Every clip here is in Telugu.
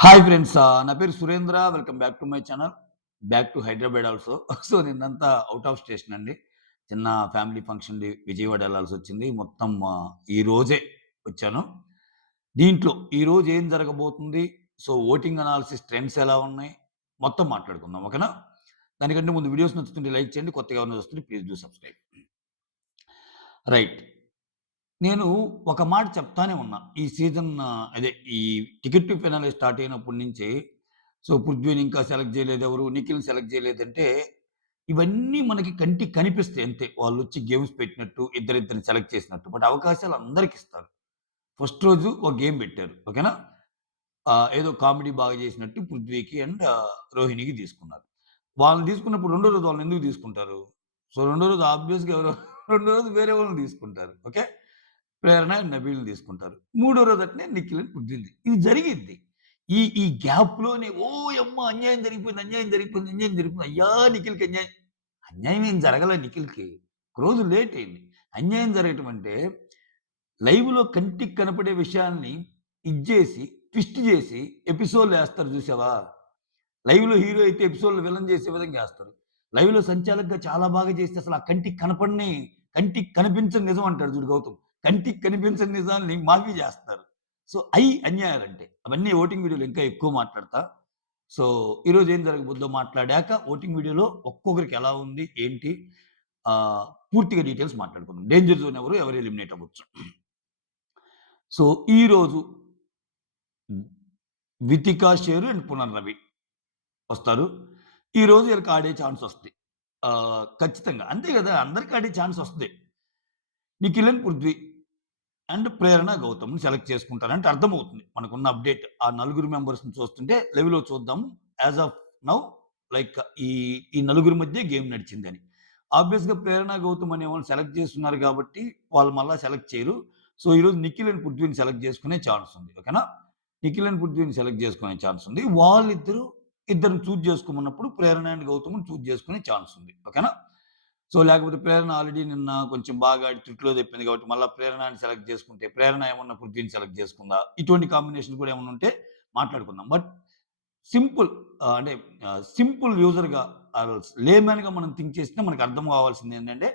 Hi friends. నా పేరు Surendra. Welcome back to my channel. Back to Hyderabad also. So, నిన్నంతా ఔట్ ఆఫ్ స్టేషన్ అండి. చిన్న ఫ్యామిలీ ఫంక్షన్‌ది విజయవాడ ఎళ్ళాల్సొచ్చింది. మొత్తం ఈరోజే వచ్చాను. దీంట్లో ఈరోజు ఏం జరగబోతుంది? సో, ఓటింగ్ అనాలిసిస్ ట్రెండ్స్ ఎలా ఉన్నాయి? మొత్తం మాట్లాడుకుందాం. ఓకేనా? దానికంటే ముందు వీడియోస్ నచ్చుతుంటే లైక్ చేయండి. కొత్తగా ఎవరైనా చూస్తుంటే ప్లీజ్ డూ సబ్‌స్క్రైబ్. రైట్. నేను ఒక మాట చెప్తానే ఉన్నా. ఈ సీజన్ అదే ఈ టికెట్ టు ఫినాలే స్టార్ట్ అయినప్పటి నుంచి సో, 'పృథ్వీని' ఇంకా సెలెక్ట్ చేయలేదెవరు, 'నిఖిల్‌ని' సెలెక్ట్ చేయలేదంటే, ఇవన్నీ మనకి కంటికి కనిపిస్తాయి అంతే. వాళ్ళొచ్చి గేమ్స్ పెట్టినట్టు, ఇద్దరిద్దరిని సెలెక్ట్ చేసినట్టు. బట్ అవకాశాలు అందరికిస్తారు. ఫస్ట్ రోజు ఒక గేమ్ పెట్టారు. ఓకేనా? ఏదో కామెడీ బాగా చేసినట్టు 'పృథ్వీకి' అండ్ 'రోహిణికి' తీసుకున్నారు. వాళ్ళని తీసుకున్నప్పుడు రెండో రోజు వాళ్ళనెందుకు తీసుకుంటారు? సో, రెండో రోజు ఆబ్వియస్‌గా ఎవరో రెండో రోజు వేరే వాళ్ళని తీసుకుంటారు. ఓకే. ప్రేరణ, నబీల్‌ని తీసుకుంటారు. మూడో రోజు అట్నే నిఖిల్‌ని, పృథ్వీని. ఇది జరిగిద్ది. ఈ గ్యాప్‌లోనే ఓయమ్మ! అన్యాయం జరిగిపోయింది, అన్యాయం జరిగిపోయింది, అన్యాయం జరిగిపోయింది. అయ్యా! నిఖిల్‌కి అన్యాయం. అన్యాయం ఏం జరగలే నిఖిల్‌కి. ఒక రోజు లేట్ అయింది. అన్యాయం జరగటం అంటే లైవ్‌లో కంటికి కనపడే విషయాల్ని జేసి, ట్విస్ట్ జేసి ఎపిసోడ్‌లో ఏస్తారు చూసావా? లైవ్‌లో హీరో అయితే ఎపిసోడ్‌లో విలన్ చేసే విధంగా ఏస్తారు. లైవ్‌లో సంచాలకుగా చాలా బాగా చేస్తే అసలు ఆ కంటికి కనపడని, కంటికి కనిపించని నిజం అంటాడు చూడు గౌతమ్. కంటికి కనిపించని నిజాల్ని మాఫీ జేస్తారు. సో, అయి అన్యాయాలంటే. అవన్నీ ఓటింగ్ వీడియోలో ఇంకా ఎక్కువ మాట్లాడతా. సో, ఈరోజు ఏం జరగబోద్దో మాట్లాడాక ఓటింగ్ వీడియోలో ఒక్కొక్కరికి ఎలా ఉంది? ఏంటి? పూర్తిగా డీటెయిల్స్ మాట్లాడుకుందాం. డేంజర్ జోన్ ఎవరు? ఎవరు ఎలిమినేట్ అవ్వచ్చు? సో, ఈరోజు వితికా షేరు అండ్ పునర్నవి వస్తారు. ఈరోజు ఈళ్ళకి ఆడే ఛాన్స్ వస్తది. ఖచ్చితంగా. అంతే గదా! అందరికి ఆడే ఛాన్స్ వస్తది. నిఖిల్ అండ్ పృథ్వీ అండ్ ప్రేరణ గౌతమ్‌ని సెలెక్ట్ చేసుకుంటారంటే అర్థమవుతుంది. మనకున్న అప్‌డేట్. ఆ నలుగురు మెంబర్స్‌ని చూస్తుంటే లైవ్‌లో చూద్దాం. యాస్ ఆఫ్ నౌ లైక్ ఈ ఈ నలుగురి మధ్య గేమ్ నడిచిందని. ఆబ్వియస్‌గా ప్రేరణ గౌతమ్ అనేవాళ్ళని సెలెక్ట్ చేస్తున్నారు కాబట్టి వాళ్ళు మళ్ళా సెలెక్ట్ చేయరు. సో, ఈరోజు నిఖిల్ అండ్ పృథ్వీని సెలెక్ట్ చేసుకునే ఛాన్స్ ఉంది. ఓకేనా? నిఖిల్ అండ్ పృథ్వీని సెలెక్ట్ చేసుకునే ఛాన్స్ ఉంది. వాళ్ళిద్దరూ ఇద్దరిని చూజ్ చేసుకోమన్నప్పుడు ప్రేరణ అండ్ గౌతమ్‌ని చూజ్ చేసుకునే ఛాన్స్ ఉంది. ఓకేనా? సో, లేకపోతే ప్రేరణ ఆల్రెడీ నిన్న కొంచెం బాగా ఆడి త్రుటిలో తెప్పింది కాబట్టి మళ్ళా ప్రేరణని సెలెక్ట్ చేసుకుంటే, ప్రేరణ ఏమన్నా పృథ్వీని సెలెక్ట్ చేసుకుందా? ఇటువంటి కాంబినేషన్ కూడా ఏమన్నా ఉంటే మాట్లాడుకుందాం. బట్ సింపుల్ అంటే సింపుల్ యూజర్‌గా లేమన్‌గా మనం థింక్ చేస్తే మనకు అర్థం కావాల్సిందేంటంటే,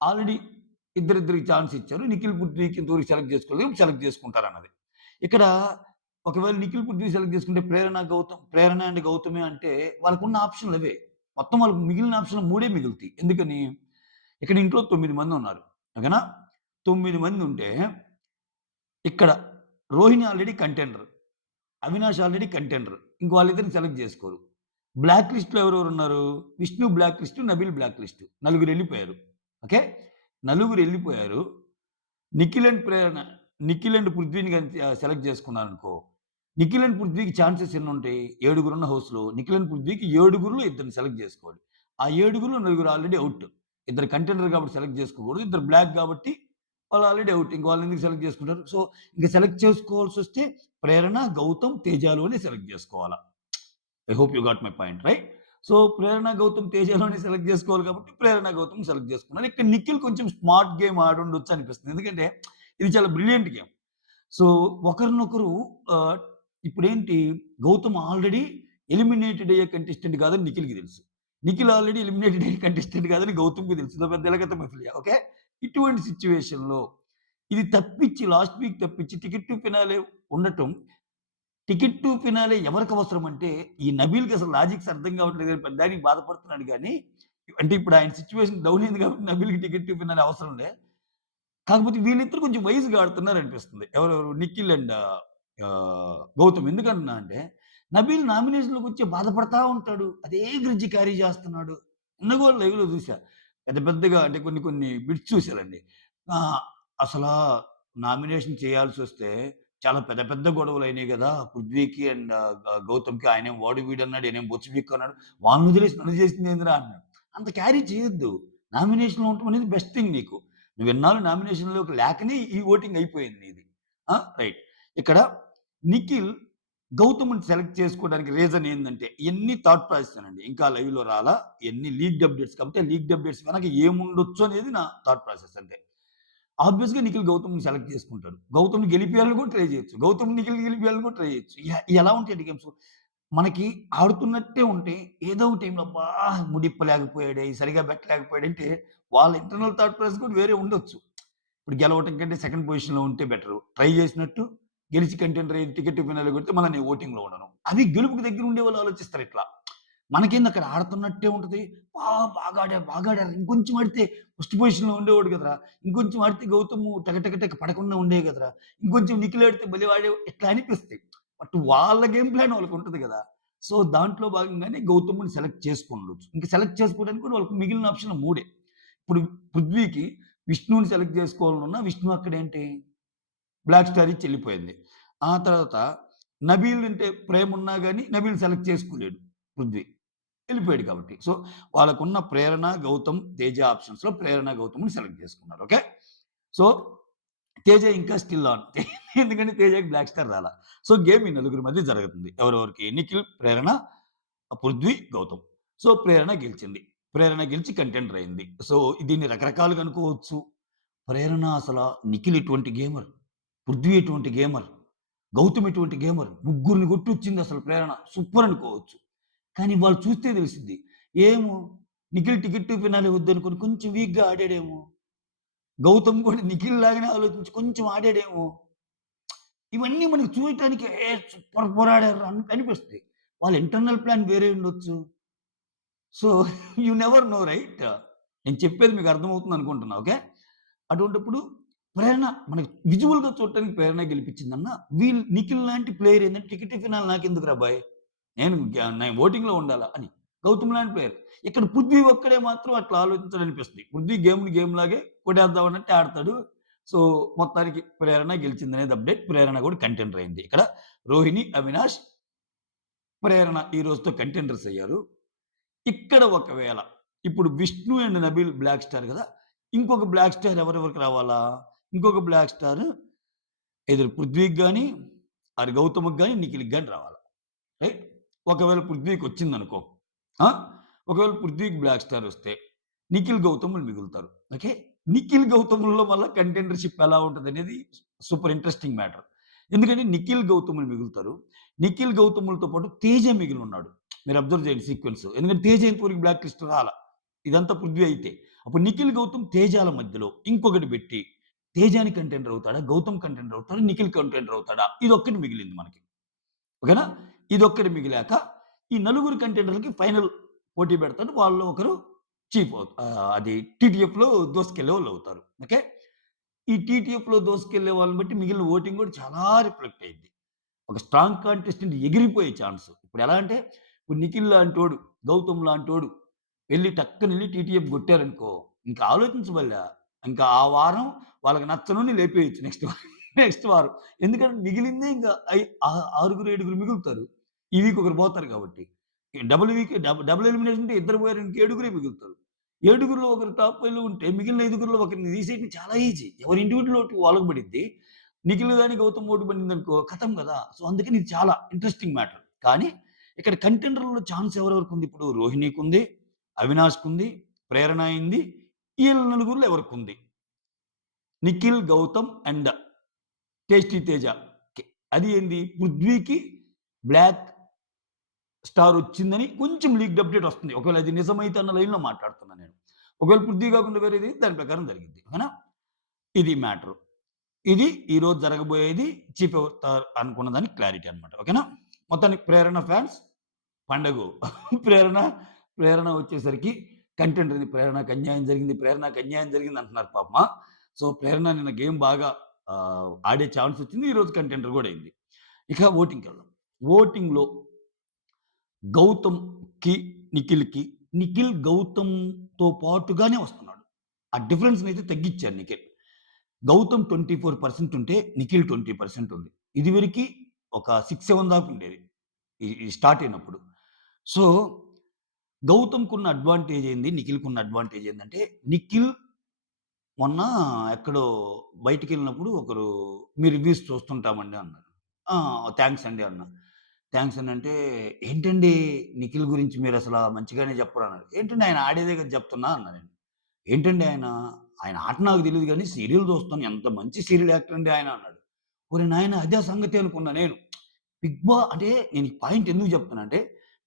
ఆల్రెడీ ఇద్దరిద్దరికి ఛాన్స్ ఇచ్చారు. నిఖిల్, పృథ్వీకి ఇంతవరకు సెలెక్ట్ చేసుకోలేదు. సెలెక్ట్ చేసుకుంటారన్నది. ఇక్కడ ఒకవేళ నిఖిల్, పృథ్వీ సెలెక్ట్ చేసుకుంటే ప్రేరణ అండ్ గౌతమే అంటే వాళ్ళకున్న ఆప్షన్‌లవే. మొత్తం వాళ్ళకి మిగిలిన ఆప్షన్‌లు 3 మిగులుతాయి. ఎందుకని? ఇక్కడ ఇంట్లో 9 మందున్నారు. ఓకేనా? 9 మందుంటే ఇక్కడ Rohini already contender. Avinash already contender. ఇంక వాళ్ళిద్దరిని సెలెక్ట్ జేసుకోరు. బ్లాక్ లిస్ట్‌లో ఎవరెవరున్నారు? Vishnu black list, Nabeel black list. నలుగురెళ్ళిపోయారు. ఓకే. నలుగురెళ్ళిపోయారు. నిఖిల్ అండ్ ప్రేరణ నిఖిల్ అండ్ పృథ్వీని గాని సెలెక్ట్ చేసుకున్నారనుకో, నిఖిల్ అండ్ పృథ్వీకి ఛాన్సెస్ ఎన్నుంటాయి? ఏడుగురున్న హౌస్‌లో నిఖిల్ అండ్ పృథ్వీకి ఏడుగురిలో ఇద్దరిని సెలెక్ట్ జేసుకోవాలి. ఆ ఏడుగురిలో నలుగురు ఆల్రెడీ ఔట్. ఇద్దరు కంటెండర్ కాబట్టి సెలెక్ట్ చేసుకోకూడదు. ఇద్దరు బ్లాక్ కాబట్టి వాళ్ళు ఆల్రెడీ ఔట్. ఇంక వాళ్ళనెందుకు సెలెక్ట్ చేసుకుంటారు? సో, ఇంక సెలెక్ట్ చేసుకోవాల్సొస్తే ప్రేరణ, గౌతమ్, తేజాలోనే సెలెక్ట్ జేసుకోవాలా. I hope you got my point right. So, Prerana, Gautam, తేజలోనే సెలెక్ట్ జేసుకోవాలి కాబట్టి ప్రేరణ, గౌతమ్ సెలెక్ట్ జేసుకున్నారు. ఇక్కడ నిఖిల్ కొంచెం స్మార్ట్ గేమ్ ఆడుండొచ్చు అనిపిస్తుంది. ఎందుకంటే ఇది చాలా బ్రిలియంట్ గేమ్. సో, ఒకరినొకరు ఆహ్, ఇప్పుడేంటి గౌతమ్ ఆల్రెడీ ఎలిమినేటెడ్ అయ్యే కంటెస్టెంట్ కాదని నిఖిల్‌కి తెలుసు. నిఖిల్ ఆల్రెడీ ఎలిమినేటెడ్ అయ్యే కంటెస్టెంట్ కాదని గౌతమ్‌కి తెలుసు. ఇదో పెద్ద ఎలగత్త మఫిలియా. ఓకే. ఇటువంటి సిట్యుయేషన్‌లో ఇది తప్పించి లాస్ట్ వీక్ తప్పించి టికెట్ టు ఫినాలే ఉండటం టికెట్ టు ఫినాలే ఎవరికవసరం అంటే, ఈ నబీల్‌కి అసలు లాజిక్స్ అర్థం కావట్లేదు అని పెద్దాయనికి బాధపడుతున్నాడు గానీ, అంటే ఇప్పుడు ఆయన సిట్యుయేషన్ డౌన్ అయింది కాబట్టి నబీల్‌కి టికెట్ టు ఫినాలే అవసరంలే. కాకపోతే వీళ్ళిద్దరూ కొంచెం వైస్‌గా ఆడుతున్నారనిపిస్తుంది. ఎవరెవరు నిఖిల్ అండ్ గౌతమ్. ఎందుకంటున్నా అంటే, నబీల్ నామినేషన్‌లోకొచ్చి బాధపడతా ఉంటాడు. అదే గ్రిడ్జ్ క్యారీ చేస్తున్నాడు. నిన్న కూడా లైవ్‌లో చూసా. పెద్ద పెద్దగా అంటే కొన్ని కొన్ని బిట్స్ చూసానండి. ఆహ్, అసలా నామినేషన్ చేయాల్సొస్తే చాలా పెద్ద పెద్ద గొడవలయినాయి గదా! పృథ్వీకి అండ్ గౌతమ్‌కి. ఆయనేం వాడు వీడన్నాడు, ఈయనేం బొచ్చు పీక్కు అన్నాడు. వాళ్ళని వదిలేసి నన్ను చేసిందేందిరా అన్నాడు. అంత క్యారీ చేయొద్దు. నామినేషన్‌లో ఉండటం అనేది బెస్ట్ థింగ్ నీకు. నువ్విన్నాళ్ళు నామినేషన్‌లోకి లేకనే ఈ ఓటింగ్ అయిపోయింది నీది. రైట్. ఇక్కడ నిఖిల్ గౌతమ్‌ని సెలెక్ట్ చేసుకోవడానికి రీజన్ ఏందంటే, ఇయన్నీ థాట్ ప్రాసెసేనండి. ఇంకా లైవ్‌లో రాలా. ఇయన్నీ లీక్డ్ అప్‌డేట్స్ కాబట్టి, లీక్డ్ అప్‌డేట్స్ వెనక ఏముండొచ్చు అనేది నా థాట్ ప్రాసెస్ అంతే. ఆబ్వియస్‌గా నిఖిల్ గౌతమ్‌ని సెలెక్ట్ చేసుకుంటాడు. గౌతమ్‌ని గెలిపియాలని కూడా ట్రై చేయొచ్చు. గౌతమ్ నిఖిల్‌ని గెలిపియాలని కూడా ట్రై చేయొచ్చు. ఎలా ఉంటాయండి గేమ్స్. మనకి ఆడుతున్నట్టే ఉంటే ఏదో ఒక టైంలో అబ్బా! ముడిప్పలేకపోయాడే, సరిగ్గా పెట్టలేకపోయాడంటే వాళ్ళ ఇంటర్నల్ థాట్ ప్రాసెస్ కూడా వేరే ఉండొచ్చు. ఇప్పుడు గెలవటం కంటే సెకండ్ పొజిషన్‌లో ఉంటే బెటరు. ట్రై చేసినట్టు గెలిచి కంటెండర్ అయ్యి టికెట్ ఫినాలే కొడితే మళ్ళా నేను ఓటింగ్‌లో ఉండను. అది గెలుపుకి దగ్గర ఉండేవాళ్ళు ఆలోచిస్తారు ఇట్లా. మనకేంది అక్కడ ఆడుతున్నట్టే ఉంటది. బాగా ఆడారు. ఇంకొంచెం ఆడితే ఫస్ట్ పొజిషన్‌లో ఉండేవాడు కదరా! ఇంకొంచెం ఆడితే గౌతమ్ టక టక టక పడకుండా ఉండేవి కదరా! ఇంకొంచెం నిఖిల్ ఆడితే భలే ఆడే ఇట్లా అనిపిస్తాయి. బట్ వాళ్ళ గేమ్ ప్లాన్ వాళ్ళకుంటది గదా! సో, దాంట్లో భాగంగానే గౌతమ్‌ని సెలెక్ట్ చేసుకుండొచ్చు. ఇంక సెలెక్ట్ చేసుకోవడానికి కూడా వాళ్ళకి మిగిలిన ఆప్షన్ 3 ఇప్పుడు పృథ్వీకి విష్ణుని సెలెక్ట్ చేసుకోవాలనున్నా విష్ణు అక్కడేంటి బ్లాక్ స్టార్ ఇచ్చి ఎళ్ళిపోయింది. ఆ తర్వాత నబీల్ అంటే ప్రేమున్నా గాని నబీల్ సెలెక్ట్ చేసుకోలేడు పృథ్వీ. ఎళ్ళిపోయాడు కాబట్టి. సో, వాళ్ళకున్న ప్రేరణ, గౌతమ్, తేజ ఆప్షన్స్‌లో ప్రేరణ, గౌతమ్‌ని సెలెక్ట్ చేసుకున్నారు. ఓకే. సో, తేజ ఇంకా స్టిల్ ఆన్. ఎందుకంటే తేజకి బ్లాక్ స్టార్ రాలా. సో, గేమ్ ఈ నలుగురి మధ్య జరుగుతుంది. ఎవరెవరికి నిఖిల్, ప్రేరణ, పృథ్వీ, గౌతమ్. సో, ప్రేరణ గెలిచింది. ప్రేరణ గెలిచి కంటెండర్ అయింది. సో, దీన్ని రకరకాలుగా అనుకోవచ్చు. ప్రేరణ అసల నిఖిల్ ఎటువంటి గేమర్, పృథ్వీ ఎటువంటి గేమర్, గౌతమ్ ఎటువంటి గేమర్. ముగ్గురిని కొట్టొచ్చిందసలు ప్రేరణ. సూపర్ అనుకోవచ్చు. కానీ వాళ్ళు చూస్తే తెలిసిద్ది. ఏమో నిఖిల్ టికెట్ ఫినాలే వద్దనుకోని కొంచెం వీక్‌గా ఆడాడేమో. గౌతమ్ కూడా నిఖిల్ లాగానే ఆలోచించి కొంచెం ఆడాడేమో. ఇవన్నీ మనకు చూడటానికి సూపర్ పోరాడారురా అని అనిపిస్తాయి. వాళ్ళ ఇంటర్నల్ ప్లాన్ వేరే ఉండొచ్చు. So, you never know right? నేను చెప్పేది మీకు అర్థమవుతుంది అనుకుంటున్నా. ఓకే. అటువంటప్పుడు ప్రేరణ మనకి విజువల్‌గా చూడటానికి ప్రేరణ గెలిపించిందన్న, నిఖిల్ లాంటి ప్లేయర్ ఏందంటే టికెట్ ఫినాల్ నాకెందుకురా బాయ్! నేను ఓటింగ్‌లో ఉండాలా అని. గౌతమ్ లాంటి ప్లేయర్. ఇక్కడ పృథ్వీ ఒక్కడే మాత్రం అట్లా ఆలోచించడనిపిస్తుంది. పృథ్వీ గేమ్‌ని గేమ్ లాగే కొట్టేద్దాం అన్నట్టే ఆడతాడు. సో, మొత్తానికి ప్రేరణ గెలిచిందనేది అప్డేట్. ప్రేరణ కూడా కంటెండర్ అయింది. ఇక్కడ రోహిణి, అవినాష్, ప్రేరణ ఈ రోజుతో కంటెండర్స్ అయ్యారు. ఇక్కడ ఒకవేళ ఇప్పుడు Vishnu and Nabeel block star గదా! ఇంకొక బ్లాక్ స్టార్ ఎవరెవరికి రావాలా? ఇంకొక బ్లాక్ స్టార్ ఐదర్ పృథ్వీకి గాని, ఆర్ గౌతమ్‌కి గాని, నిఖిల్‌కి గాని రావాలా. రైట్? ఒకవేళ పృథ్వీకొచ్చిందనుకో. ఆ! ఒకవేళ పృథ్వీకి బ్లాక్ స్టార్ వస్తే, నిఖిల్, గౌతములు మిగులుతారు. ఓకే. నిఖిల్, గౌతముల్లో మళ్ళా కంటెండర్‌షిప్ ఎలా ఉంటదనేది సూపర్ ఇంట్రెస్టింగ్ మ్యాటర్. ఎందుకంటే నిఖిల్, గౌతములు మిగులుతారు. నిఖిల్, గౌతములతో పాటు తేజ మిగిలున్నాడు. మీరు అబ్జర్వ్ చేయండి సీక్వెన్స్. ఎందుకంటే తేజ ఇంతవరకు బ్లాక్ లిస్ట్ రాలా. ఇదంతా పృథ్వీ అయితే. అప్పుడు నిఖిల్, గౌతమ్ తేజాల మధ్యలో ఇంకొకటి పెట్టి, తేజాని కంటెండర్ అవుతాడా? గౌతమ్ కంటెండర్ అవుతాడా? నిఖిల్ కంటెండర్ అవుతాడా? ఇదొక్కటి మిగిలింది మనకి. ఓకేనా? ఇదొక్కటి మిగిలాక, ఈ నలుగురు కంటెండర్‌లకి ఫైనల్ పోటీ పెడతాడు. వాళ్ళలో ఒకరు అది టీటీఎఫ్‌లో దూసుకెళ్ళేవాళ్ళవుతారు. ఓకే. ఈ టీటీఎఫ్‌లో దూసుకెళ్ళే వాళ్ళని బట్టి మిగిలిన ఓటింగ్ కూడా చాలా రిఫ్లెక్ట్ అయ్యిద్ది. ఒక స్ట్రాంగ్ కాంటెస్టెంట్ ఎగిరిపోయే ఛాన్స్. ఇప్పుడెలా అంటే, ఇప్పుడు నిఖిల్ లాంటోడు, గౌతమ్ లాంటోడు వెళ్లి టక్కనెళ్లి టీటీఎఫ్ కొట్టారనుకో, ఇంకా ఆలోచించబల్లా. ఇంకా ఆ వారం వాళ్ళకి నచ్చనోడిని లేపేయొచ్చు నెక్స్ట్ వారం. ఎందుకంటే మిగిలిందే ఇంకా ఆరుగురు, ఏడుగురు మిగులుతారు. ఈ వీక్ ఒకరు పోతారు కాబట్టి. డబుల్ ఎలిమినేషన్ అంటే ఇద్దరు పోయారు. ఇంక ఏడుగురే మిగులుతారు. ఏడుగురిలో ఒకరు టాప్ 5లో ఉంటే మిగిలిన ఐదుగురిలో ఒకరిని తీసేయడం చాలా ఈజీ. ఎవరి ఇండివిడ్యువల్ ఓటు వాళ్ళకి పడిద్ది. నిఖిల్ గాని, గౌతమ్ ఓటు పడిందనుకో ఖతం గదా! సో, అందుకని ఇది చాలా ఇంట్రెస్టింగ్ మ్యాటర్. కానీ ఇక్కడ కంటెండర్‌లో ఛాన్స్ ఎవరెవరికుంది ఇప్పుడు? రోహిణికుంది, అవినాష్‌కుంది, ప్రేరణ అయింది. ఈళ్ళ నలుగురిలో ఎవరికుంది? Nikhil, Gautam and tasty Teja. కె అది ఏంది? పృథ్వీకి బ్లాక్ స్టార్ వచ్చిందని కొంచెం లీక్డ్ అప్‌డేట్ వస్తుంది. ఒకవేళ అది నిజమైతే అన్న లైన్‌లో మాట్లాడుతున్నా నేను. ఒకవేళ పృథ్వీ కాకుండా వేరేది దాని ప్రకారం జరిగిద్ది. ఓకేనా? ఇది మ్యాటరు. ఇది ఈరోజు జరగబోయేది చీఫ్ అవుతారు అనుకున్న దానికి క్లారిటీ అన్నమాట. ఓకేనా? మొత్తానికి ప్రేరణ ఫ్యాన్స్ పండగు. ప్రేరణ, ప్రేరణ వచ్చేసరికి కంటెంట్ ఇది ప్రేరణకు అన్యాయం జరిగింది, ప్రేరణకు అన్యాయం జరిగింది అంటున్నారు పాపం. సో, ప్రేరణ నిన్న గేమ్ బాగా ఆడే ఛాన్స్ వచ్చింది. ఈరోజు కంటెండర్ గూడా అయింది. ఇక ఓటింగ్‌కెళ్దాం. ఓటింగ్‌లో గౌతమ్‌కి, నిఖిల్‌కి నిఖిల్ గౌతమ్‌తో పాటుగానే వస్తున్నాడు. ఆ డిఫరెన్స్‌నైతే తగ్గిచ్చారు నిఖిల్. గౌతమ్ 24% ఉంటే నిఖిల్ 20% ఉంది. ఇదివరకి ఒక 6, 7 దాకా ఉండేది. ఈ స్టార్ట్ అయినప్పుడు. సో, గౌతమ్‌కున్న అడ్వాంటేజ్ ఏంది? నిఖిల్‌కున్న అడ్వాంటేజ్ ఏందంటే, నిఖిల్ మొన్న ఎక్కడో బయటికెళ్ళినప్పుడు ఒకరు మీ రివ్యూస్ చూస్తుంటామండి అన్నారు. ఆ! థాంక్స్ అండి అన్నా. థాంక్స్ అని అంటే, ఏంటండి నిఖిల్ గురించి మీరసల మంచిగానే చెప్పరు అన్నారు. ఏంటండి ఆయన ఆడేదే కదా చెప్తున్నా అన్నా నేను. ఏంటండి ఆయన ఆయన ఆట నాకు తెలీదు గానీ సీరియల్ చూస్తాను. ఎంత మంచి సీరియల్ యాక్టర్ అండి ఆయన అన్నాడు. ఓరేయ్ నాయన అదా సంగతి అనుకున్నా నేను. అంటే నేను ఈ పాయింట్ ఎందుకు చెప్తున్నానంటే,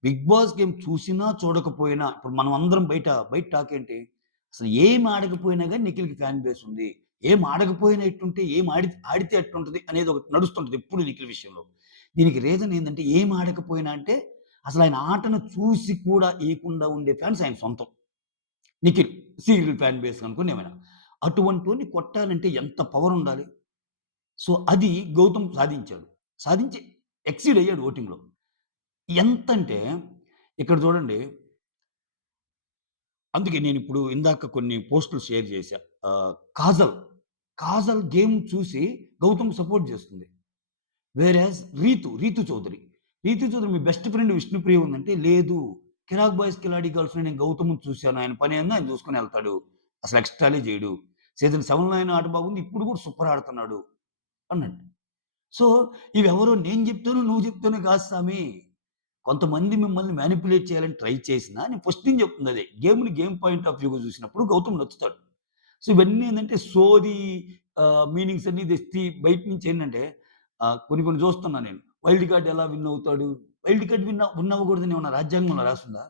'బిగ్ బాస్' గేమ్ చూసినా, చూడకపోయినా ఇప్పుడు మనం అందరం బయట టాక్ ఏంటి? అసలు ఏం ఆడకపోయినా గాని నిఖిల్‌కి ఫ్యాన్ బేస్ ఉంది. ఏం ఆడకపోయినా ఎట్టుంటే, ఆడితే ఎట్టుంటది అనేది ఒకటి నడుస్తుంటది ఎప్పుడు నిఖిల్ విషయంలో. దీనికి రీజన్ ఏందంటే, ఏం ఆడకపోయినా అంటే, అసలు ఆయన ఆటను చూసి కూడా ఏయకుండా ఉండే ఫ్యాన్స్ ఆయన సొంతం. నిఖిల్ సీరియల్ ఫ్యాన్ బేస్ అనుకోండి ఏమైనా. అటువంటోడిని కొట్టాలంటే ఎంత పవర్ ఉండాలి? సో, అది గౌతమ్ సాధించాడు. సాధించి ఎక్సీడ్ అయ్యాడు ఓటింగ్‌లో. ఎంతంటే ఇక్కడ చూడండి. అందుకే నేనిప్పుడు ఇందాక కొన్ని పోస్టులు షేర్ చేశా. కాజల్, కాజల్ గేమ్ చూసి గౌతమ్‌కి సపోర్ట్ చేస్తుంది. రీతు చౌదరి. రీతు చౌదరి మీ బెస్ట్ ఫ్రెండ్ విష్ణుప్రియ ఉందంటే, లేదు. 'కిరాక్ బాయ్స్ కిలాడి గర్ల్స్‌లో నేను గౌతమ్‌ని చూసాను. ఆయన పనేందో ఆయన చూసుకొని ఎళ్తాడు. అసలు ఎక్స్ట్రాలే చేయడు. సీజన్ 7లో ఆయన ఆట బాగుంది. ఇప్పుడు కూడా సూపర్ ఆడుతున్నాడు అన్నట్టు. సో, ఇవెవరో నేను జెప్తాను, నువ్వు జెప్తాను గాదు సామి. కొంతమంది మిమ్మల్ని మానిప్యులేట్ చేయాలని ట్రై చేసినా, నేను ఫస్ట్ నుంచి చెప్తుందదే. గేమ్‌ని గేమ్ పాయింట్ ఆఫ్ వ్యూ‌గా చూసినప్పుడు గౌతమ్ నచ్చుతాడు. సో, ఇవన్నీ ఏందంటే సోది మీనింగ్స్ అన్నీ తెచ్చి బయట నుంచి ఏంటంటే కొన్ని కొన్ని చూస్తున్నా నేను. వైల్డ్ కార్డ్ ఎలా విన్ అవుతాడు? వైల్డ్ కార్డ్ విన్ అవ్వకూడదని ఏమన్నా రాజ్యాంగంలో రాసుందా?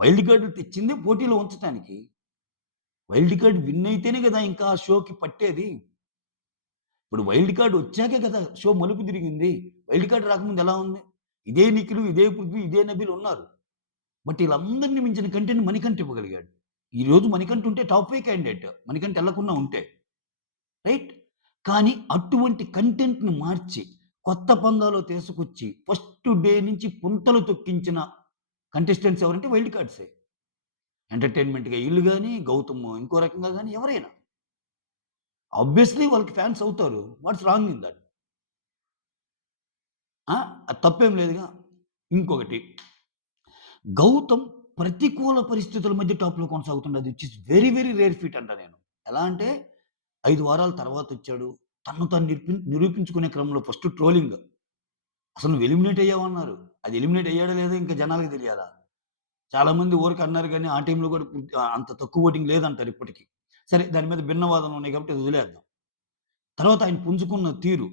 వైల్డ్ కార్డ్ తెచ్చిందే పోటీలో ఉంచటానికి. వైల్డ్ కార్డ్ విన్ అయితేనే గదా! ఇంకా ఆ షోకి పట్టేది. ఇప్పుడు వైల్డ్ కార్డ్ వచ్చాకే కదా! షో మలుపు తిరిగింది. వైల్డ్ కార్డ్ రాకముందు ఎలా ఉంది? ఇదే నిఖిలు, ఇదే పృథ్వీ, ఇదే నబీల్ ఉన్నారు. బట్ ఈళ్ళందరిని మించిన కంటెంట్ మణికంఠ ఇవ్వగలిగాడు. ఈరోజు మణికంఠ ఉంటే టాప్ 5 క్యాండిడేట్. మణికంఠ ఎళ్ళకుండా ఉంటే. రైట్? కానీ అటువంటి కంటెంట్‌ని మార్చి, కొత్త పందాలో తీసుకొచ్చి, ఫస్ట్ డే నుంచి పుంతలు తొక్కించిన కంటెస్టెంట్స్ ఎవరంటే వైల్డ్ కార్డ్సే. ఎంటర్‌టైన్‌మెంట్‌గా ఈళ్ళు గాని, గౌతమ్ ఇంకో రకంగా గాని ఎవరైనా. ఆబ్వియస్లీ వాళ్ళకి ఫ్యాన్స్ అవుతారు. What's wrong in that? ఆ! తప్పేం లేదుగా. ఇంకొకటి గౌతమ్ ప్రతికూల పరిస్థితుల మధ్య టాప్‌లో కొనసాగుతున్నాడు. Which is very, very rare feat అంట నేను. ఎలా అంటే 5 వారాల తర్వాతొచ్చాడు. తన్ను తాను నిరూపించుకునే క్రమంలో ఫస్ట్ ట్రోలింగ్. అసలు నువ్వు ఎలిమినేట్ అయ్యావన్నారు. అది ఎలిమినేట్ అయ్యాడో లేదో ఇంకా జనాలకి తెలియాలా? చాలామంది ఊరికే అన్నారు గానీ, ఆ టైంలో కూడా అంత తక్కువ ఓటింగ్ లేదంటారు ఇప్పటికి. సరే దాని మీద భిన్న వాదనలు ఉన్నాయి కాబట్టి అది వదిలేద్దాం. తర్వాత ఆయన పుంజుకున్న తీరు,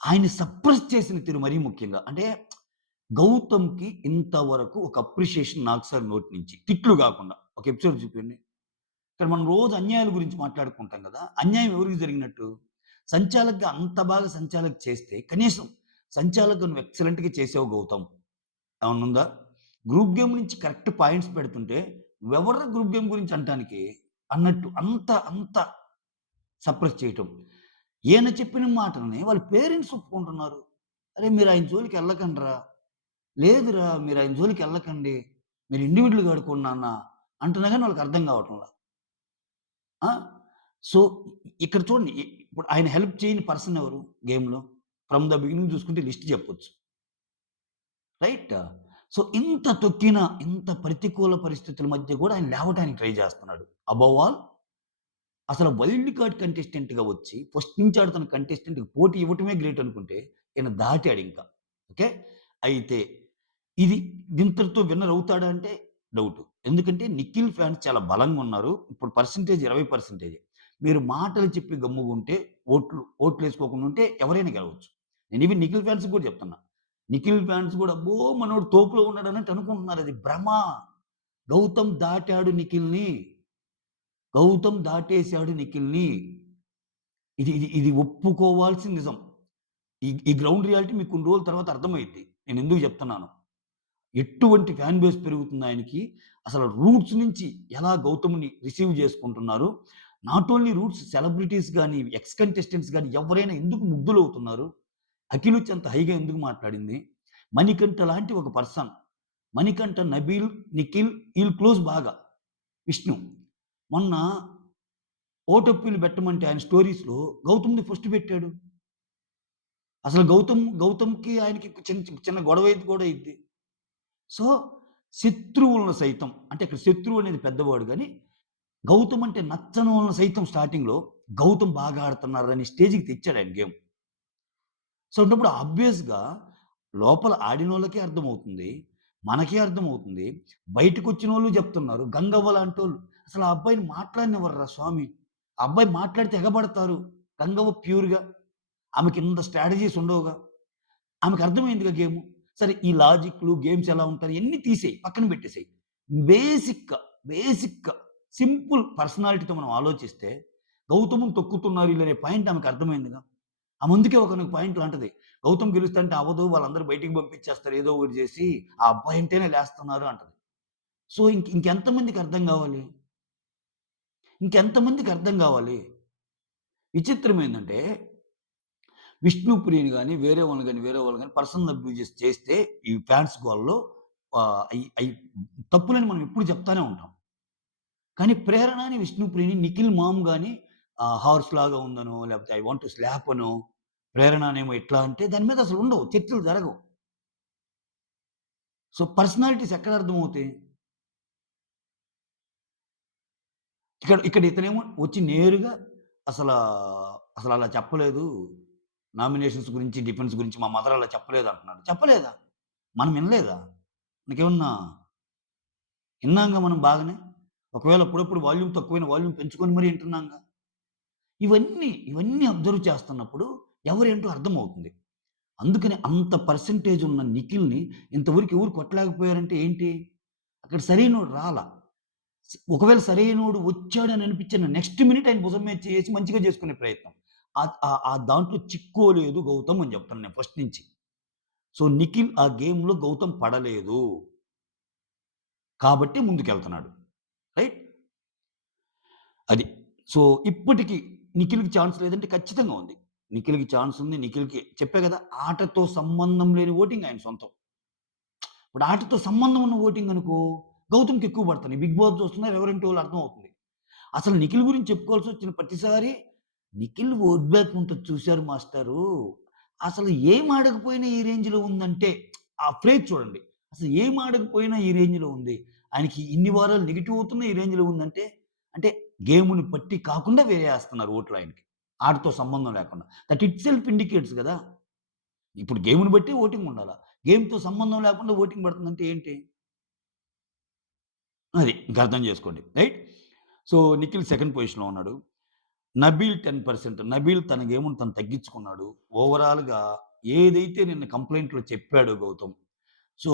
ఆయన్ని సప్రెస్ చేసిన తీరు మరీ ముఖ్యంగా. అంటే గౌతమ్‌కి ఇంతవరకు ఒక అప్రిషియేషన్ నాకు సార్ నోటి నుంచి. తిట్లు గాకుండా. ఒక ఎపిసోడ్ చూపియండి. ఇక్కడ మనం రోజు అన్యాయాల గురించి మాట్లాడుకుంటాం గదా! అన్యాయం ఎవరికి జరిగినట్టు? సంచాలక్‌గా అంత బాగా సంచాలక్ చేస్తే, కనీసం సంచాలక్‌గా నువ్వు ఎక్సలెంట్‌గా చేసావు గౌతమ్. ఏమన్నుందా? గ్రూప్ గేమ్ నుంచి కరెక్ట్ పాయింట్స్ పెడుతుంటే, నువ్వెవర్రా గ్రూప్ గేమ్ గురించి అంటానికి అన్నట్టు. అంత సప్రెస్ చేయటం. ఈయన చెప్పిన మాటల్ని వాళ్ళ పేరెంట్స్ ఒప్పుకుంటున్నారు. "అరే! మీరాయన జోలికెళ్ళకండ్రా. లేదురా మీరాయన జోలికెళ్ళకండి. మీరు ఇండివిడ్యుయల్‌గా ఆడుకోండి నాన్న" అంటున్నా గాని వాళ్ళకర్థం కావట్ల. ఆ! సో, ఇక్కడ చూడండి. ఇప్పుడు ఆయన హెల్ప్ చేయని పర్సన్ ఎవరు గేమ్‌లో? ఫ్రమ్ ద బిగినింగ్ చూసుకుంటే లిస్ట్ చెప్పొచ్చు. రైట్? సో, ఇంత తొక్కిన, ఇంత ప్రతికూల పరిస్థితుల మధ్య గూడా ఆయన లేవటానికి ట్రై జేస్తున్నాడు. అబోవ్ ఆల్ అసలు వైల్డ్ కార్డ్ కంటెస్టెంట్‌గా వచ్చి ఫస్ట్ నుంచి ఆడుతున్న కంటెస్టెంట్‌కి పోటీ ఇవ్వటమే గ్రేట్ అనుకుంటే, ఈయన దాటాడింకా. ఓకే. అయితే ఇది ఇంతటితో విన్నర్ అవుతాడా అంటే డౌటు. ఎందుకంటే నిఖిల్ ఫ్యాన్స్ చాలా బలంగున్నారు. ఇప్పుడు పర్సెంటేజ్ 20%. మీరు మాటలు చెప్పి గమ్ముగుంటే ఓట్లేసుకోకుండా ఉంటే ఎవరైనా గెలవచ్చు. నేను ఈవెన్ నిఖిల్ ఫ్యాన్స్‌కి కూడా చెప్తున్నా. నిఖిల్ ఫ్యాన్స్ గూడా అబ్బో! మనోడు తోపులో ఉన్నాడన్నట్టు అనుకుంటున్నారు. అది భ్రమ. గౌతమ్ దాటాడు నిఖిల్‌ని. గౌతమ్ దాటేసాడు నిఖిల్‌ని. ఇది ఒప్పుకోవాల్సిన నిజం. ఈ గ్రౌండ్ రియాలిటీ మీకు కొన్ని రోజుల తర్వాత అర్థమైద్ది. నేనెందుకు చెప్తున్నానో. ఎటువంటి ఫ్యాన్ బేస్ పెరుగుతుంది ఆయనకి. అసలు రూట్స్ నుంచి ఎలా గౌతమ్‌ని రిసీవ్ చేసుకుంటున్నారు. నాట్ ఓన్లీ రూట్స్ సెలబ్రిటీస్ గాని, ఎక్స్ కంటెస్టెంట్స్ గాని ఎవరైనా ఎందుకు ముగ్ధులవుతున్నారు. అఖిలొచ్చి అంత హైగా ఎందుకు మాట్లాడింది. మణికంఠ లాంటి ఒక పర్సన్. మణికంఠ, నబీల్, నిఖిల్ ఈళ్ళు క్లోజ్ బాగా. విష్ణు. మొన్న ఓటొప్పులు పెట్టమంటే ఆయన స్టోరీస్‌లో గౌతమ్‌ది ఫస్ట్ పెట్టాడు. అసలు గౌతమ్‌కి ఆయనకి చిన్న గొడవ కూడా అయ్యిద్ది. సో, శత్రువులను సైతం అంటే ఇక్కడ శత్రువు అనేది పెద్దవాడు గాని, గౌతమ్ అంటే నచ్చనోళ్ళని సైతం స్టార్టింగ్‌లో గౌతమ్ బాగా ఆడుతున్నారని స్టేజ్‌కి తెచ్చాడు ఆయన గేమ్. సో, అన్నప్పుడు ఆబ్వియస్‌గా లోపల ఆడినోళ్ళకే అర్థమవుతుంది. మనకే అర్థమవుతుంది. బయటకొచ్చినోళ్ళు చెప్తున్నారు. గంగవ్వ లాంటోళ్ళు అసలు ఆ అబ్బాయిని మాట్లాడనివ్వరురా స్వామి. ఆ అబ్బాయి మాట్లాడితే ఎగబడతారు. గంగవ్వ ప్యూర్‌గా. ఆమెకింత స్ట్రాటజీస్ ఉండవుగా. ఆమెకర్థమైందిగా గేము. సరే ఈ లాజిక్‌లు, గేమ్స్ ఎలా ఉంటాయి ఇయన్నీ తీసేయి. పక్కన పెట్టేసేయి. బేసిక్‌గా, బేసిక్‌గా సింపుల్ పర్సనాలిటీతో మనం ఆలోచిస్తే గౌతమ్‌ని తొక్కుతున్నారు ఈళ్ళనే పాయింట్ ఆమెకర్థమైందిగా. ఆమందుకే ఒకానొక పాయింట్‌లో అంటది. గౌతమ్ గెలుస్తంటే అవ్వదు. వాళ్ళందరూ బయటికి పంపించేస్తారు ఏదో ఒకటి జేసి. ఆ అబ్బాయంటేనే లేస్తున్నారు అంటది. సో ఇంకెంతమందికి అర్థం గావాలి? ఇంకెంతమందికి అర్థం గావాలి? విచిత్రమేందంటే విష్ణుప్రియని గాని, వేరే వాళ్ళని గాని పర్సనల్ అబ్యూజెస్ చేస్తే ఈ ఫ్యాన్స్ గోలలో అయి తప్పులని మనం ఎప్పుడు చెప్తానే ఉంటాం. కానీ ప్రేరణని, విష్ణుప్రియని, నిఖిల్ మామ్ గాని హార్స్ లాగా ఉందనో, లేకపోతే ఐ వాంట్ టు స్లాప్ అనో, ప్రేరణనేమో ఇట్లా అంటే దాని మీద అసలు ఉండవు. చర్చలు జరగవు. సో, పర్సనాలిటీస్ ఎక్కడ అర్థమవుతాయి? ఇక్కడ ఇక్కడ ఇతనేమో వచ్చి నేరుగా అసలా, అసలలా చెప్పలేదు. నామినేషన్స్ గురించి, డిఫెన్స్ గురించి మా మదర్ అలా చెప్పలేదంటున్నాడు. చెప్పలేదా? మనం వినలేదా? మనకేమన్నా ఇన్నాంగా మనం బాగానే. ఒకవేళ అప్పుడప్పుడు వాల్యూమ్ తక్కువైన వాల్యూమ్ పెంచుకొని మరీ ఇంటున్నాంగా. ఇవన్నీ అబ్జర్వ్ చేస్తున్నప్పుడు ఎవరేంటో అర్థమవుతుంది. అందుకని అంత పర్సెంటేజ్ ఉన్న నిఖిల్‌ని ఇంతవరకు ఎవరు కొట్టలేకపోయారంటే ఏంటి? అక్కడ సరైనోడు రాలా. ఒకవేళ సరైనోడు వచ్చాడని అనిపించిన నెక్స్ట్ మినిట్ ఆయన భుజం మీద చేసి మంచిగా చేసుకునే ప్రయత్నం. ఆ దాంట్లో చిక్కోలేదు గౌతమ్ అని చెప్తాను నేను ఫస్ట్ నుంచి. సో, నిఖిల్ ఆ గేమ్‌లో గౌతమ్ పడలేదు. కాబట్టి ముందుకెళ్తున్నాడు. రైట్? అది. సో, ఇప్పటికి నిఖిల్‌కి ఛాన్స్ లేదంటే ఖచ్చితంగా ఉంది. నిఖిల్‌కి ఛాన్స్ ఉంది. నిఖిల్‌కి చెప్పా గదా! ఆటతో సంబంధం లేని ఓటింగ్ ఆయన సొంతం. ఇప్పుడు ఆటతో సంబంధం ఉన్న ఓటింగ్ అనుకో, గౌతమ్‌కి ఎక్కువ పడతన్నాయి. బిగ్ బాస్ చూస్తున్నారు ఎవరింటి వాళ్ళు అర్థమవుతుంది. అసలు నిఖిల్ గురించి చెప్పుకోవాల్సొచ్చిన ప్రతిసారి, నిఖిల్ ఓట్ బ్యాక్ ఉంటది చూసారు మాస్టారు. అసలు ఏం ఆడకపోయినా ఈ రేంజ్‌లో ఉందంటే, ఆ ఫ్రేజ్ చూడండి. అసలు ఏం ఆడకపోయినా ఈ రేంజ్‌లో ఉంది. ఆయనకి ఇన్ని వారాలు నెగెటివ్ అవుతున్నా ఈ రేంజ్‌లో ఉందంటే, అంటే గేమ్‌ని బట్టి కాకుండా వేరే ఏస్తున్నారు ఓట్లు ఆయనకి. ఆటతో సంబంధం లేకుండా. దట్ ఇట్ సెల్ఫ్ ఇండికేట్స్ గదా! ఇప్పుడు గేమ్‌ని బట్టి ఓటింగ్ ఉండాల. గేమ్‌తో సంబంధం లేకుండా ఓటింగ్ పడుతుందంటే ఏంటి? అది ఇంక అర్థం చేసుకోండి. రైట్? సో, నిఖిల్ సెకండ్ పొజిషన్‌లో ఉన్నాడు. నబీల్ 10% నబీల్ తన గేమును తను తగ్గించుకున్నాడు. ఓవరాల్‌గా ఏదైతే నిన్న కంప్లెయింట్‌లో చెప్పాడో గౌతమ్. సో,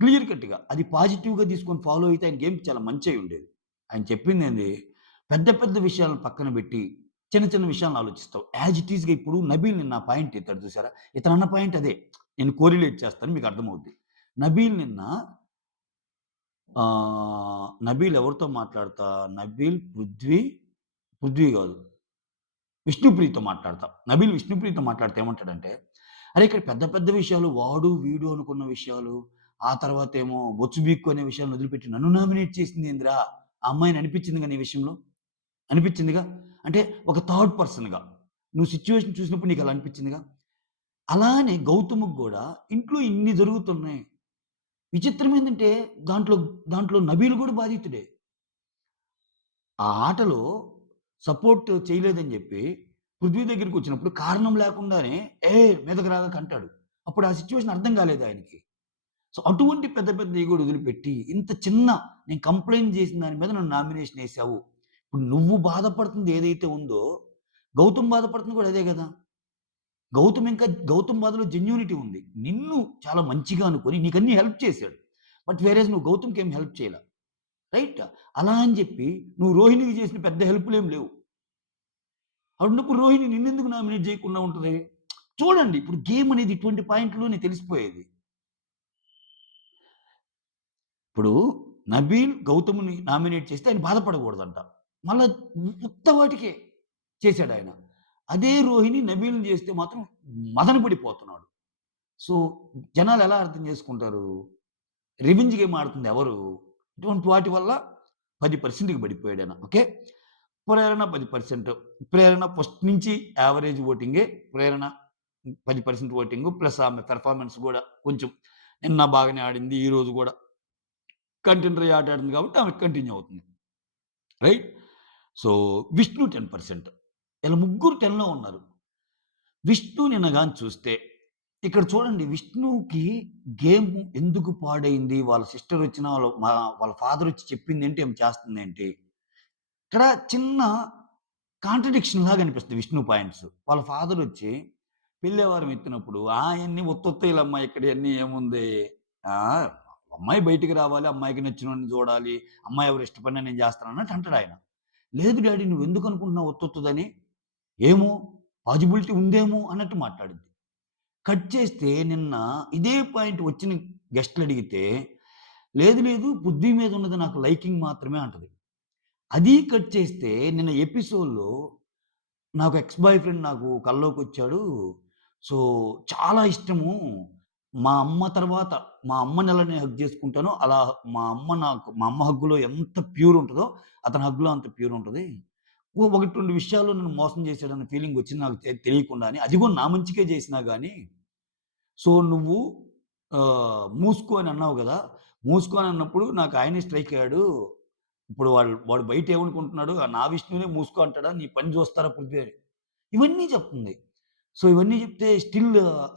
క్లియర్ కట్‌గా అది పాజిటివ్‌గా తీసుకొని ఫాలో అయితే ఆయన గేమ్ చాలా మంచయ్యుండేది. ఆయన చెప్పిందేంది, పెద్ద పెద్ద విషయాలను పక్కన బెట్టి, చిన్న చిన్న విషయాలను ఆలోచిస్తావు. యాజ్ ఇట్ ఈస్‌గా ఇప్పుడు నబీల్ నిన్న ఆ పాయింట్ ఎత్తాడు చూసారా? ఇతనన్న పాయింట్ అదే. నేను కోరిలేట్ చేస్తాను మీకు అర్థమవుద్ది. నబీల్ నిన్న నబీల్ ఎవరితో మాట్లాడతా, నబీల్ పృథ్వీ గాదు. విష్ణుప్రియతో మాట్లాడతా. నబీల్ విష్ణుప్రియతో మాట్లాడితే ఏమంటాడంటే, "అరే! ఇక్కడ పెద్ద పెద్ద విషయాలు వాడు, వీడు అనుకున్న విషయాలు, ఆ తర్వాతేమో బొచ్చు బీక్కు అనే విషయాలను వదిలిపెట్టి నన్ను నామినేట్ చేసిందేందిరా? ఆ అమ్మాయిని అనిపించిందిగా నీ విషయంలో? అనిపించిందిగా? అంటే ఒక థర్డ్ పర్సన్‌గా. నువ్వు సిట్యుయేషన్ చూసినప్పుడు నీకలా అనిపించిందిగా? అలానే గౌతమ్‌కి గూడా ఇంట్లో ఇన్ని జరుగుతున్నాయి. విచిత్రం ఏందంటే దాంట్లో దాంట్లో నబీల్ గూడా బాధితుడే. ఆ ఆటలో సపోర్ట్ చేయలేదని జెప్పి, పృథ్వీ దగ్గరికొచ్చినప్పుడు కారణం లేకుండానే మీదకి రాగాక అంటాడు. అప్పుడు ఆ సిట్యుయేషన్ అర్థం కాలేదాయనకి. సో, అటువంటి పెద్ద పెద్ద ఇగోలు వదిలిపెట్టి, ఇంత చిన్న నేను కంప్లెయింట్ చేసిన దాని మీద నన్ను నామినేషన్ ఏసావు. ఇప్పుడు నువ్వు బాధపడుతుంది ఏదైతే ఉందో, గౌతమ్ బాధపడుతుంది కూడా అదే గదా! గౌతమ్ బాధలో జెన్యూనిటీ ఉంది. నిన్ను చాలా మంచిగా అనుకోని నీకన్నీ హెల్ప్ చేసాడు. బట్ వేరేజ్ నువ్వు గౌతమ్‌కేం హెల్ప్ చేయలా. రైట్? అలా అని జెప్పి నువ్వు రోహిణికి చేసిన పెద్ద హెల్ప్‌లేం లేవు. అటువంటప్పుడు రోహిణి నిన్నెందుకు నామినేట్ జేయకుండా ఉంటది? చూడండి ఇప్పుడు గేమ్ అనేది ఇటువంటి పాయింట్‌లోనే తెలిసిపోయేది. ఇప్పుడు నబీల్ గౌతమ్‌ని నామినేట్ చేస్తే ఆయన బాధపడకూడదంట. మళ్ళా ఉత్త వాటికే చేసాడాయన. అదే రోహిణి నబీల్‌ని చేస్తే మాత్రం మదన పడిపోతున్నాడు. సో, జనాలెలా అర్థం చేసుకుంటారు? రివెంజ్ గేమ్ ఆడుతుంది ఎవరు? ఇటువంటి వాటి వల్ల 10%కి పడిపోయాడాయన. ఓకే. ప్రేరణ 10%. ప్రేరణ ఫస్ట్ నుంచి యావరేజ్ ఓటింగే. ప్రేరణ 10% ఓటింగు ప్లస్ ఆమె పెర్ఫార్మన్స్ గూడా కొంచెం నిన్న బాగానే ఆడింది. ఈరోజు గూడా కంటెంపరరీ ఆట ఆడింది కాబట్టి ఆమె కంటిన్యూ అవుతుంది. రైట్? సో, విష్ణు 10%. ఇలా ముగ్గురు 10లో ఉన్నారు. విష్ణు నిన్న గాని చూస్తే, ఇక్కడ చూడండి విష్ణుకి గేమ్ ఎందుకు పాడైంది? వాళ్ళ సిస్టర్ వచ్చిన వాళ్ళ ఫాదర్ వచ్చి చెప్పిందేంటి, ఆమె చేస్తుందేంటి? ఇక్కడ చిన్న కాంట్రడిక్షన్ లాగా అనిపిస్తది విష్ణు పాయింట్స్. వాళ్ళ ఫాదరొచ్చి పెళ్ళివారం ఎత్తినప్పుడు అయన్నీ ఉత్తుత్తయిలమ్మా ఇక్కడియన్నీ ఏముంది? ఆ! అమ్మాయి బయటికి రావాలి, అమ్మాయికి నచ్చినోడిని జూడాలి, అమ్మాయి ఎవరు ఇష్టపడినా నేను జేస్తాను అన్నట్టు అంటాడాయన. లేదు డాడీ నువ్వెందుకు అనుకుంటున్నావు ఉత్తుత్తదని? ఏమో పాజిబిలిటీ ఉందేమో అన్నట్టు మాట్లాడిద్ది. కట్ చేస్తే నిన్న ఇదే పాయింట్ వచ్చిన గెస్ట్‌లడిగితే, లేదు లేదు పృథ్వీ మీద ఉన్నది నాకు లైకింగ్ మాత్రమే అంటది. అదీ కట్ చేస్తే నిన్న ఎపిసోడ్‌లో నాకు ఎక్స్ బాయ్ ఫ్రెండ్ నాకు కల్లోకొచ్చాడు. సో, చాలా ఇష్టము. మా అమ్మ తర్వాత మా అమ్మని ఎలా నేను హగ్ జేసుకుంటానో, అలా మా అమ్మ హగ్గులో ఎంత ప్యూర్ ఉంటదో, అతని హగ్‌లో అంత ప్యూర్ ఉంటది. 1, 2 విషయాల్లో నన్ను మోసం చేశాడన్న ఫీలింగొచ్చింది నాకు తెలియకుండానే. అది గూడా నా మంచికే జేసినా గాని, సో, నువ్వు మూసుకో అని అన్నావు గదా! మూసుకో అని అన్నప్పుడు నాకు ఆయనే స్ట్రైక్ అయ్యాడు. ఇప్పుడు వాడు బయట ఏమనుకుంటున్నాడు, నా విష్ణునే మూసుకో అంటాడా? నీ పని జూస్తారా పృథ్వీ అని. ఇవన్నీ చెప్తుంది. సో, ఇవన్నీ చెప్తే స్టిల్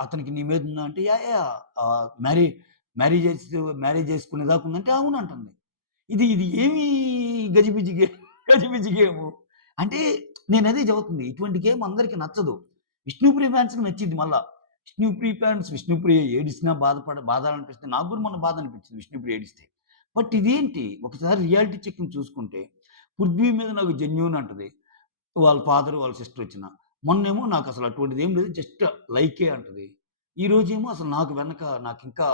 అతనికి నీ మీద ఉందా అంటే యాహ్! యాహ్! ఆహ్, మ్యారీ మ్యారేజ్ చేసుకునేదాకా ఉందంటే అవును అంటుంది. ఇది ఏమి గజిబిజి గే గజిబిజి గేము. అంటే నేనదే చెబుతుంది. ఇటువంటి గేమ్ అందరికి నచ్చదు. విష్ణుప్రియ ఫ్యాన్స్‌కి నచ్చిద్ది మళ్ళా. విష్ణుప్రియ ఫ్యాన్స్ విష్ణుప్రియ ఏడిసినా బాధ అనిపిస్తే నాకు కూడా మొన్న బాధ అనిపించింది విష్ణుప్రియ ఏడిస్తే. బట్ ఇదేంటి ఒకసారి రియాలిటీ చెక్‌ని చూసుకుంటే 'పృథ్వీ' మీద నాకు జెన్యూన్ అంటది. వాళ్ళ ఫాదర్, వాళ్ళ సిస్టర్ వచ్చిన. మొన్నేమో నాకసలు అటువంటిదేం లేదు. జస్ట్ లైకే అంటది. ఈరోజేమో అసలు నాకు వెనక నాకింకా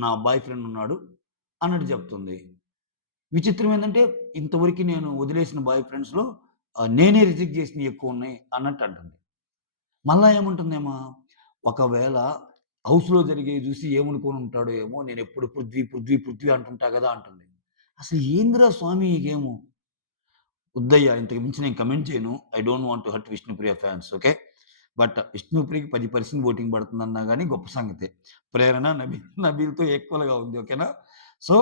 నా బాయ్ ఫ్రెండ్ ఉన్నాడు అన్నట్టు చెప్తుంది. విచిత్రం ఏందంటే ఇంతవరకు నేను వదిలేసిన బాయ్ ఫ్రెండ్స్‌లో నేనే రిజెక్ట్ చేసినయి ఎక్కువున్నాయి అన్నట్టు అంటుంది. మళ్ళా ఏమంటుందేమో, ఒకవేళ హౌస్‌లో జరిగేవి చూసి ఏమనుకోని ఉంటాడో ఏమో నేనెప్పుడు పృథ్వీ అంటుంటా గదా! అంటుంది. అసలు ఏందిరా స్వామి ఈ గేము? వద్దయ్యా! ఇంతకు మించి నేను కమెంట్ చేయను. I don't want to hurt Vishnupriya fans okay. But విష్ణుప్రియకి 10% ఓటింగ్ పడుతుందన్నా గాని గొప్ప సంగతే. ప్రేరణ, నబీల్‌తో ఈక్వల్‌గా ఉంది. ఓకేనా. సో,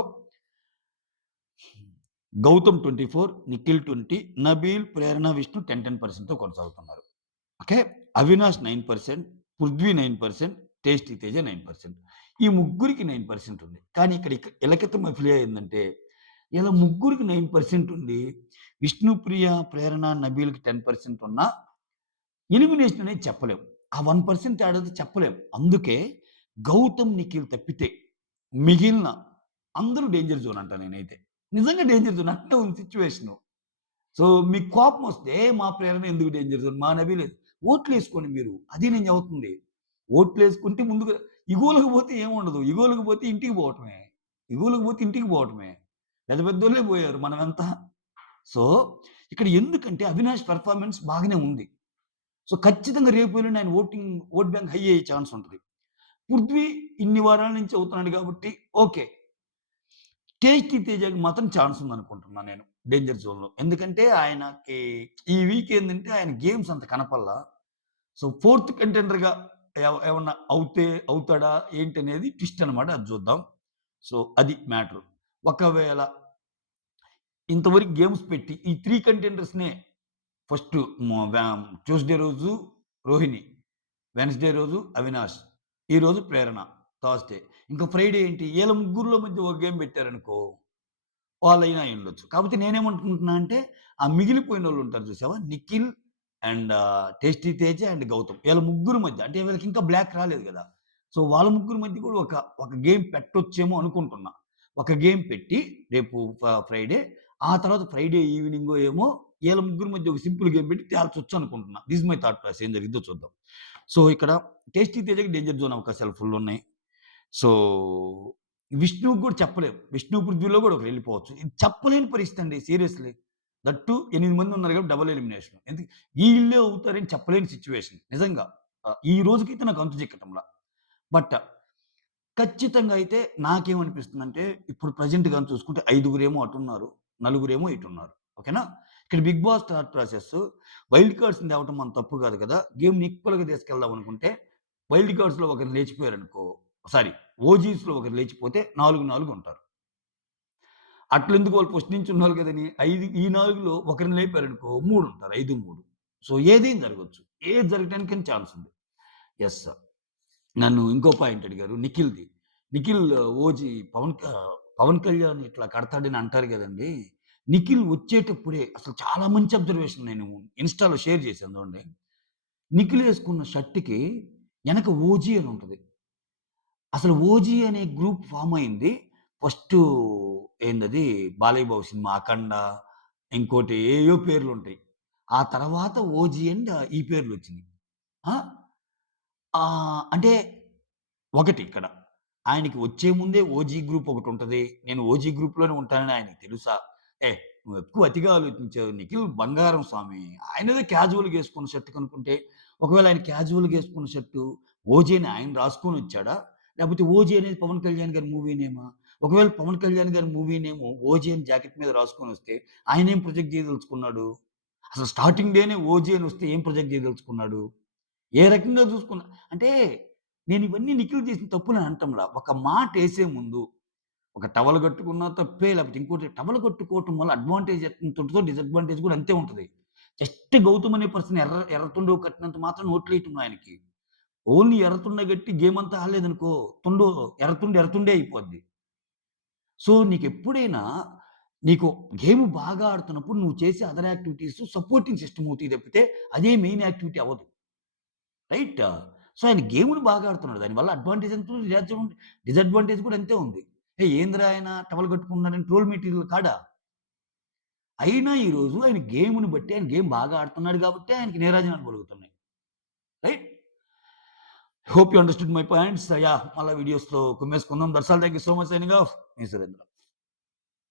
గౌతమ్ 24, నిఖిల్ 20, నబీల్, ప్రేరణ, విష్ణు 10% కొనసాగుతున్నారు. ఓకే. అవినాష్ 9%, పృథ్వీ 9%, టేస్టీ తేజ 9%. ఈ ముగ్గురికి 9% ఉంది. కానీ ఇక్కడ ఇలకిత మఫిలియా ఏందంటే, ఇలా ముగ్గురికి 9% ఉండి, విష్ణుప్రియ, ప్రేరణ, నబీల్‌కి 10% ఉన్నా ఎలిమినేషన్ అనేది చెప్పలేం. ఆ 1% తేడాతో చెప్పలేం. అందుకే గౌతమ్, నిఖిల్ తప్పితే మిగిలిన అందరూ డేంజర్ జోన్ అంటా నేనైతే. నిజంగా డేంజర్ జోన్ అట్నే ఉంది సిట్యుయేషను. సో, మీకు కోపమొస్తే మా ప్రేరణ ఎందుకు డేంజర్ జోన్, మా నబీల్ ఓట్లేసుకోండి మీరు. అది నేను చెబుతుంది. ఓట్లేసుకుంటే ముందుగా ఇగోలకు పోతే ఏముండదు. ఇగోలకు పోతే ఇంటికి పోవటమే. ఇగోలకు పోతే ఇంటికి పోవటమే. పెద్ద పెద్దోళ్ళే పోయారు. మనమెంత? సో, ఇక్కడ ఎందుకంటే అవినాష్ పెర్ఫార్మన్స్ బాగానే ఉంది. సో, ఖచ్చితంగా రేపు ఎల్లుండి ఆయన ఓట్ బ్యాంక్ హై అయ్యే ఛాన్స్ ఉంటది. పృథ్వీ ఇన్ని వారాల నుంచి అవుతున్నాడు కాబట్టి ఓకే. టేస్టీ తేజకి మాత్రం ఛాన్స్ ఉందనుకుంటున్నా నేను డేంజర్ జోన్‌లో. ఎందుకంటే ఆయనకి ఈ వీక్ ఏందంటే ఆయన గేమ్స్ అంత కనపడలా. సో, ఫోర్త్ కంటెండర్‌గా ఏమన్నా అవుతాడా ఏంటనేది ట్విస్ట్ అన్నమాట. అది చూద్దాం. సో, అది మ్యాటర్. ఒకవేళ ఇంతవరకు గేమ్స్ పెట్టి ఈ 3 కంటెండర్స్‌నే ఫస్ట్ ట్యూస్‌డే రోజు రోహిణి, వెడ్నెస్‌డే రోజు అవినాష్, ఈరోజు ప్రేరణ, థర్స్‌డే. ఇంకా ఫ్రైడే ఏంటి? ఈళ్ళ ముగ్గురిలో మధ్య ఒక గేమ్ పెట్టారనుకో, వాళ్ళైనా అయ్యుండొచ్చు. కాపోతే నేనేమనుకుంటున్నా అంటే, ఆ మిగిలిపోయినోళ్ళుంటారు చూసావా? Nikhil and tasty Teja and Gautam. ఈళ్ళ ముగ్గురు మధ్య అంటే వీళ్ళకింకా బ్లాక్ రాలేదు గదా! సో, వాళ్ళ ముగ్గురు మధ్య కూడా ఒక గేమ్ పెట్టొచ్చేమో అనుకుంటున్నా. ఒక గేమ్ పెట్టి రేపు ఫ్రైడే, ఆ తర్వాత ఫ్రైడే ఈవినింగో ఏమో ఈళ్ళ ముగ్గురి మధ్య ఒక సింపుల్ గేమ్ పెట్టి తేల్చొచ్చు అనుకుంటున్నా. This is my thought process ఏం జరిగిద్దో చూద్దాం. సో, ఇక్కడ టేస్టీ తేజకి డేంజర్ జోన్ అవకాశాలు ఫుల్లున్నాయి. సో, విష్ణుకి గూడా చెప్పలేం. విష్ణు, పృథ్వీలో గూడా ఒకరెళ్ళిపోవచ్చు. ఇది చెప్పలేని పరిస్థితండి సీరియస్‌లీ. దట్ టూ 8 మందున్నారు కాబట్టి డబుల్ ఎలిమినేషన్. ఈళ్ళే అవుతారని చెప్పలేని సిట్యుయేషన్. నిజంగా. ఈ రోజుకైతే నాకు అంతు చిక్కటంలా. బట్ ఖచ్చితంగా అయితే నాకేమనిపిస్తుందంటే, ఇప్పుడు ప్రెజెంట్ గాని చూసుకుంటే ఐదుగురేమో అటున్నారు. నలుగురేమో ఇటున్నారు. ఓకేనా? ఇక్కడ Bigg Boss thought process wild కార్డ్స్‌ని తేవటం మన తప్పు కాదు కదా! గేమ్‌ని ఈక్వల్‌గా తీసుకెళ్దాం అనుకుంటే, వైల్డ్ కార్డ్స్‌లో ఒకరు లేచిపోయారనుకో సారీ ఓజీస్‌లో ఒకరు లేచిపోతే 4, 4 ఉంటారు. అట్లెందుకు వాళ్ళు ఫస్ట్ నుంచి ఉన్నోళ్ళు కదని ఈ 4లో ఒకరిని లేపారనుకో 3 ఉంటారు. 5, 3. సో ఏదైనా జరగొచ్చు. ఏది జరగటానికైనా ఛాన్స్ ఉంది. యెస్. నన్ను ఇంకో పాయింట్ అడిగారు నిఖిల్‌ది. నిఖిల్ ఓజీ పవన్ కళ్యాణ్ ఇట్లా కడతాడని అంటారు గదండీ! నిఖిల్ వచ్చేటప్పుడే అసలు చాలా మంచి అబ్జర్వేషన్ నేను ఇన్‌స్టాలో షేర్ చేశాను చూడండి. నిఖిల్ ఏసుకున్న షర్ట్‌కి ఎనక 'ఓజీ' అని ఉంటది. అసలు 'ఓజీ' అనే గ్రూప్ ఫార్మ్ అయింది. ఫస్టు ఏందది 'బాలయ్య బాబు' సినిమా 'అఖండ' ఇంకోటి ఏయేయో పేర్లుంటాయి. ఆ తర్వాత 'ఓజీ' అండ్ ఈ పేర్లొచ్చినియి. ఆ! అంటే ఒకటి ఇక్కడ. ఆయనకి వచ్చే ముందే 'ఓజీ గ్రూప్' ఒకటుంటది. నేను 'ఓజీ గ్రూప్‌లోనే ఉంటానని' ఆయనకి తెలుసా? ఏహ్! నువ్వెక్కువ అతిగా ఆలోచించావు. నిఖిల్ బంగారం స్వామి. ఆయనేదో క్యాజువల్‌గా యేసుకున్న షర్ట్ కనుక్కుంటే, ఒకవేళ ఆయన క్యాజువల్‌గా యేసుకున్న షర్టు 'ఓజీ' అని ఆయన రాసుకొనొచ్చాడా? లేపోతే 'ఓజీ' అనేది పవన్ కళ్యాణ్ గారి మూవీ నేమా? ఒకవేళ పవన్ కళ్యాణ్ గారి మూవీ నేమ్ 'ఓజీ' అని జాకెట్ మీద రాసుకొనొస్తే ఆయనేం ప్రొజెక్ట్ చేయదలుచుకున్నాడు? అసలు స్టార్టింగ్ డేనే 'ఓజీ' అని వస్తే ఏం ప్రొజెక్ట్ చేయదలుచుకున్నాడు? ఏ రకంగా చూసుకున్నా అంటే నేనివన్నీ నిఖిల్ చేసిన తప్పులని అనటంలా. ఒక మాటేసే ముందు ఒక టవల్ కట్టుకున్నా తప్పే, లేకపోతే ఇంకోటి టవల్ కట్టుకోవటం వల్ల అడ్వాంటేజ్ ఎంతుంటదో డిసడ్వాంటేజ్ కూడా అంతే ఉంటది. జస్ట్ గౌతమ్ అనే పర్సన్ ఎర్ర తుండు కట్టినంత మాత్రం ఓట్లేయటంలా ఆయనకి. ఓన్లీ ఎర్రతుండ గట్టి గేమ్ అంతా ఆడలేదనుకో, తుండు ఎర్రతుండే అయిపోద్ది. సో, నీకెప్పుడైనా నీకు గేమ్ బాగా ఆడుతున్నప్పుడు నువ్వు చేసే అదర్ యాక్టివిటీస్ సపోర్టింగ్ సిస్టమ్ అవుతాయి తప్పితే అదే మెయిన్ యాక్టివిటీ అవ్వదు. రైట్? సో, ఆయన గేముని బాగా ఆడుతున్నాడు. దానివల్ల అడ్వాంటేజ్ ఎంత ఉంది, డిసడ్వాంటేజ్ కూడా అంతే ఉంది. ఏందిరా ఆయన టవల్ కట్టుకున్నాడని ట్రోల్ మెటీరియల్ కాడా? అయినా ఈరోజు ఆయన గేముని బట్టి ఆయన గేమ్ బాగా ఆడుతున్నాడు గాబట్టే ఆయనకి నీరాజనాలు పలుకుతున్నాయి. Right? Hope you understood my points. Yeah! మళ్ళా వీడియోస్‌లో కుమ్మేసుకుందాం. That's all. Thank you so much signing off. మీ సురేంద్ర.